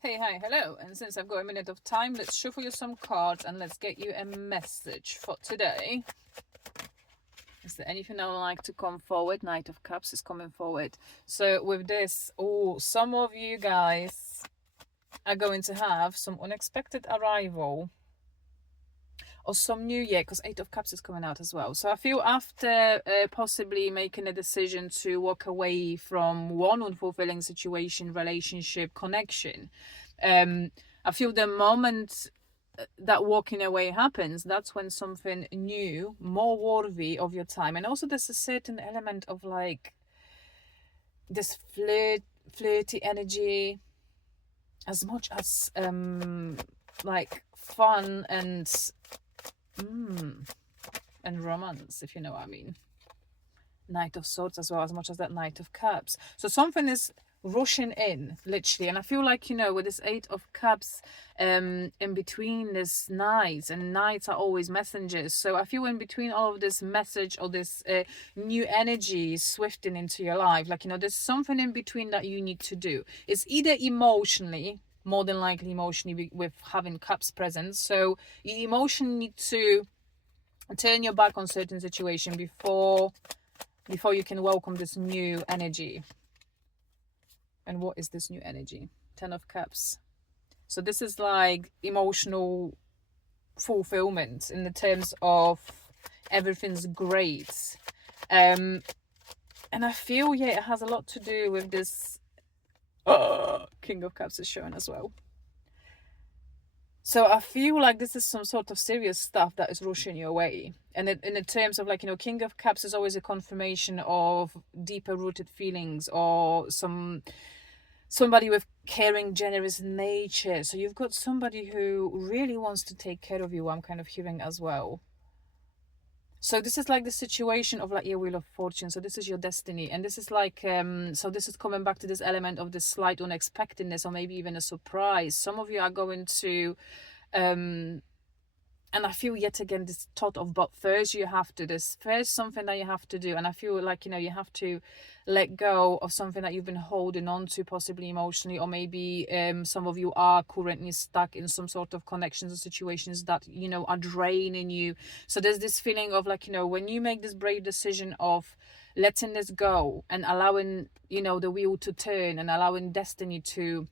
Hey, hi, hello. And since I've got a minute of time, let's shuffle you some cards and let's get you a message for today. Is there anything I would like to come forward? Knight of Cups is coming forward. So with this, some of you guys are going to have some unexpected arrival or some new year, because Eight of Cups is coming out as well. So I feel after possibly making a decision to walk away from one unfulfilling situation, relationship, connection, I feel the moment that walking away happens, that's when something new, more worthy of your time, and also there's a certain element of like this flirty energy, as much as like fun and romance, if you know what I mean. Knight of Swords as well, as much as that Knight of Cups. So something is rushing in, literally. And I feel like, with this Eight of Cups, in between this knights, and knights are always messengers. So I feel in between all of this message or this new energy swifting into your life, like, there's something in between that you need to do. It's either emotionally, more than likely emotionally, with having cups present. So you emotionally need to turn your back on certain situation before you can welcome this new energy. And what is this new energy? 10 of Cups. So this is like emotional fulfillment in the terms of everything's great. And I feel, it has a lot to do with this King of Cups is showing as well. So I feel like this is some sort of serious stuff that is rushing you away. And in the terms of like, King of Cups is always a confirmation of deeper rooted feelings or somebody with caring, generous nature. So you've got somebody who really wants to take care of you, I'm kind of hearing as well. So this is like the situation of like your Wheel of Fortune. So this is your destiny. And this is like, so this is coming back to this element of this slight unexpectedness or maybe even a surprise. Some of you are going to, and I feel yet again this thought of, but first there's something that you have to do. And I feel like, you have to let go of something that you've been holding on to, possibly emotionally, or maybe some of you are currently stuck in some sort of connections or situations that, are draining you. So there's this feeling of like, when you make this brave decision of letting this go and allowing, the wheel to turn and allowing destiny to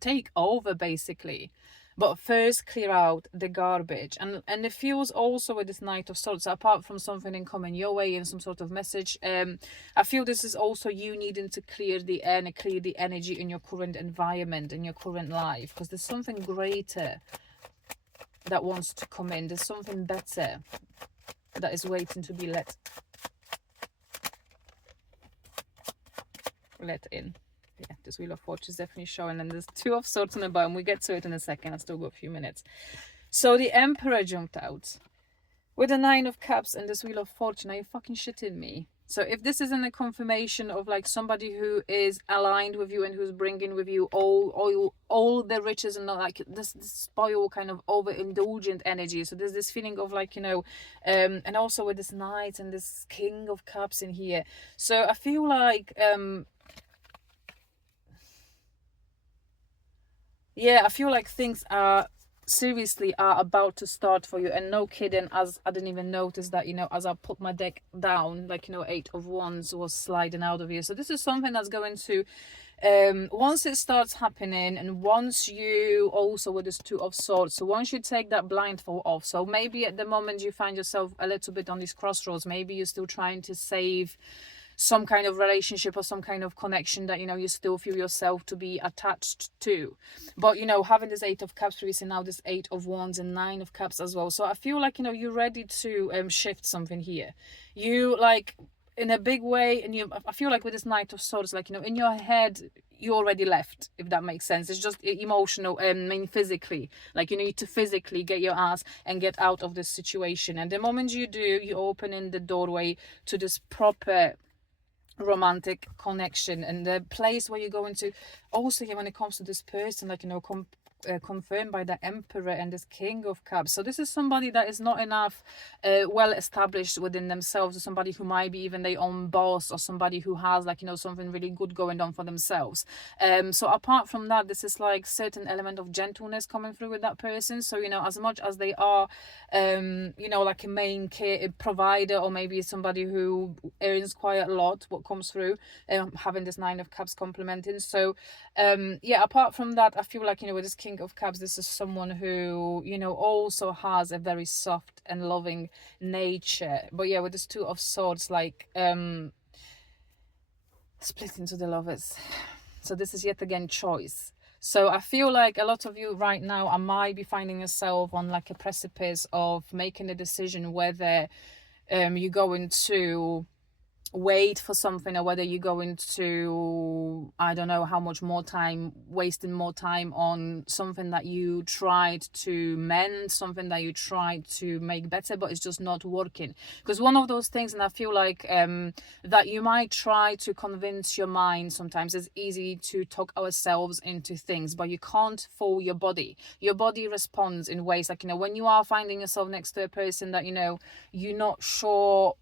take over, basically. But first clear out the garbage. And it feels also with this Knight of Swords, apart from something in coming your way and some sort of message, I feel this is also you needing to clear the air and clear the energy in your current environment, in your current life, because there's something greater that wants to come in. There's something better that is waiting to be let in. Yeah, this Wheel of Fortune is definitely showing, and there's Two of Swords on the bottom. We get to it in a second. I still got a few minutes. So the Emperor jumped out with the Nine of Cups and this Wheel of Fortune. Are you fucking shitting me? So if this isn't a confirmation of like somebody who is aligned with you and who's bringing with you all the riches and not like this spoil kind of overindulgent energy. So there's this feeling of like, and also with this Knight and this King of Cups in here. So I feel like I feel like things are about to start for you. And no kidding, as I didn't even notice that, as I put my deck down, like, Eight of Wands was sliding out of here. So this is something that's going to, once it starts happening, and once you also with this Two of Swords, so once you take that blindfold off, so maybe at the moment you find yourself a little bit on these crossroads, maybe you're still trying to save some kind of relationship or some kind of connection that, you still feel yourself to be attached to. But, having this Eight of Cups releasing now this Eight of Wands and Nine of Cups as well. So I feel like, you're ready to shift something here. You like in a big way, and I feel like with this Knight of Swords, like, in your head, you already left, if that makes sense. It's just emotional and physically, like, you need to physically get your ass and get out of this situation. And the moment you do, you open in the doorway to this proper romantic connection and the place where you're going to also, when it comes to this person, like, confirmed by the Emperor and this King of Cups. So this is somebody that is not enough well established within themselves, or somebody who might be even their own boss, or somebody who has like, you know, something really good going on for themselves. So apart from that, this is like certain element of gentleness coming through with that person. So, you know, as much as they are you know, like a main care provider, or maybe somebody who earns quite a lot, what comes through having this Nine of Cups complementing. So yeah, apart from that, I feel like, you know, with this King of Cups, this is someone who, you know, also has a very soft and loving nature. But yeah, with this Two of Swords, like split into the lovers. So this is yet again choice. So I feel like a lot of you right now, I might be finding yourself on like a precipice of making a decision whether you're going to wait for something, or whether you're going to, I don't know how much more time, wasting more time on something that you tried to mend, something that you tried to make better, but it's just not working. Because one of those things, and I feel like that you might try to convince your mind. Sometimes it's easy to talk ourselves into things, but you can't fool your body. Your body responds in ways like, you know, when you are finding yourself next to a person that, you know, you're not sure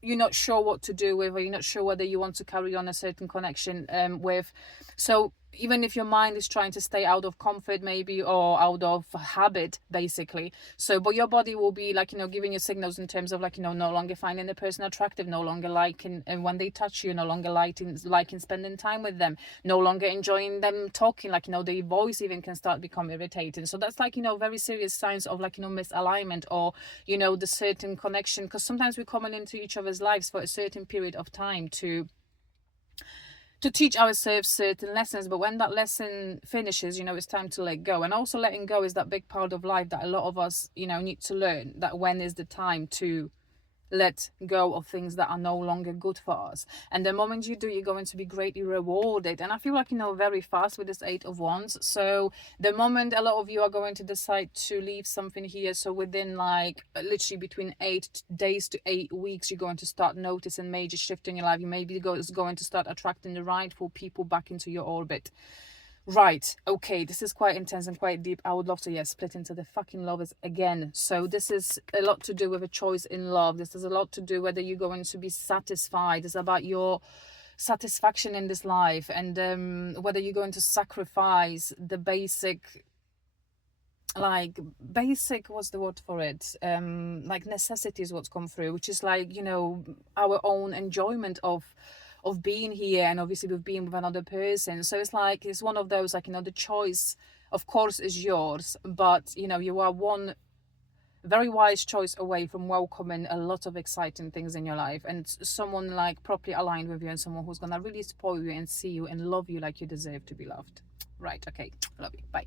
what to do with, or you're not sure whether you want to carry on a certain connection with. So even if your mind is trying to stay out of comfort maybe, or out of habit basically, so but your body will be like, you know, giving you signals in terms of like, you know, no longer finding the person attractive, no longer liking, and when they touch you, no longer liking spending time with them, no longer enjoying them talking, like, you know, their voice even can start become irritating. So that's like, you know, very serious signs of like, you know, misalignment, or, you know, the certain connection, because sometimes we're coming into each other's lives for a certain period of time to teach ourselves certain lessons, but when that lesson finishes, you know, it's time to let go. And also letting go is that big part of life that a lot of us, you know, need to learn, that when is the time to let go of things that are no longer good for us. And the moment you do, you're going to be greatly rewarded. And I feel like, you know, very fast with this Eight of Wands. So the moment a lot of you are going to decide to leave something here, so within like literally between 8 days to 8 weeks, you're going to start noticing major shift in your life. You maybe going to start attracting the rightful people back into your orbit. Right, okay, this is quite intense and quite deep. I would love to, split into the fucking lovers again. So this is a lot to do with a choice in love. This has a lot to do whether you're going to be satisfied. It's about your satisfaction in this life, and whether you're going to sacrifice the basic, what's the word for it, like necessities, what's come through, which is like, you know, our own enjoyment of being here, and obviously with being with another person. So it's like, it's one of those, like, you know, the choice of course is yours, but you know, you are one very wise choice away from welcoming a lot of exciting things in your life, and someone like properly aligned with you, and someone who's gonna really spoil you and see you and love you like you deserve to be loved. Right, okay, love you, bye.